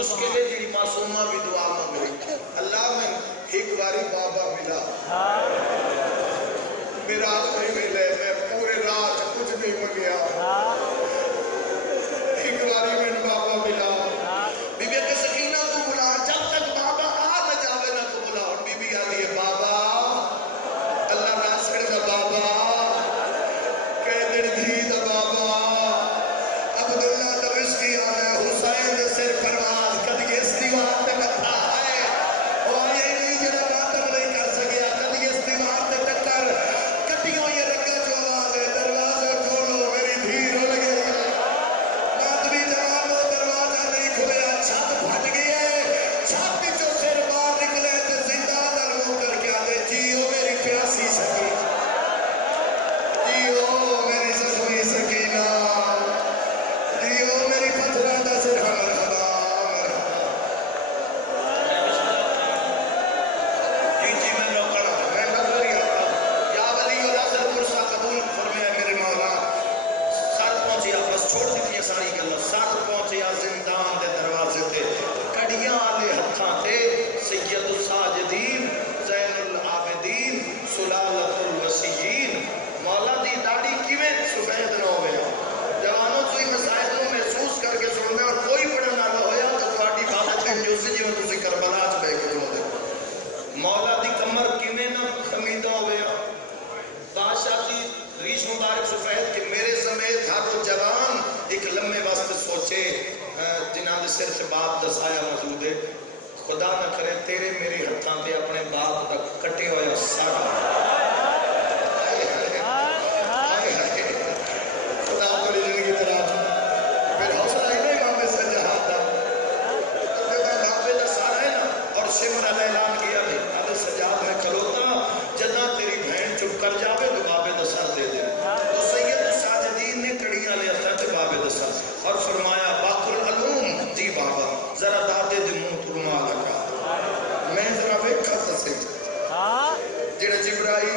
مشکلیں جی معصومہ بھی دعا مانگ رہی اللہ میں ایک باری بابا ملا میرا آخری ملے میں پورے رات کچھ نہیں منگیا ایک باری میں بابا ملا بی بی کہ سکینہ کو بلا جب تک بابا آ نہ جاوے نہ تو بلا بی بی آدھی ہے بابا اللہ راسکڑ دا بابا کہہ دھی دا بابا عبداللہ دا وشکی آنے حسین دے سر پرواز کدی استیوار تے کتھا ہے اور یہ نہیں جنہ ماتم نہیں کر سکیا کدی استیوار تے ٹکر کدیوں یہ رکھا جو آواز ہے دروازہ کھولو میری دھی رو لگے ماتمی جوانو دروازہ نہیں کھلیا چھت پھٹ گئی ہے چھت جو سر باہر نکلے تے زندہ در وہ کر کے آدھے جیو میری پیاسی سکینہ جیو میری زخمی سکینہ جیو میری پتھرہ دا سر مرحبا جی جی میں نوکر میں نظر ہی آتا یا ولی اللہ سر پرسا قبول فرمائے میرے مولا سر پہنچیا بس چھوڑ دیتی ساری گلہ سر پہنچیا زندان دے دروازے تھے کڑیاں آلے ہتھاں تھے سید الساجدین زین العابدین سلالت الوسیین مولا دی داڑھی کیویں سفید نہ ہوئے جوانوں تو ہی مسائل کو محسوس کر کے سننے اور کوئی پڑھنا نہ ہویا تو تھوڑی بات ہے جو سے جیوں تسی کربلا چ بے کے دے مولا دی کمر کیویں نہ خمیدہ ہوئے بادشاہ دی ریش مبارک سفید کہ میرے سمیت ہر وہ جوان ایک لمحے واسطے سوچے جنہاں دے سر سے باپ دا سایہ موجود ہے خدا نہ کرے تیرے میرے ہتھاں تے اپنے باپ دا کٹے ہوئے سارا خدا اپنی زندگی طرح پھر حوصلہ ہی نہیں ماں سے جہاد دا باپے دا سارا ہے نا اور شمر علیہ اعلان کیا بھی ادھر سجاد میں کھلوتا جنا تیری بہن چپ کر جاوے تو بابے دا سر دے دے تو سید ساجدین نے کڑیاں لے اتا تے بابے دا سر اور فرمایا باقر العلوم جی بابا ذرا دادے دے منہ ترما لگا میں ذرا ویکھا تے جڑا جبرائیل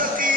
سکی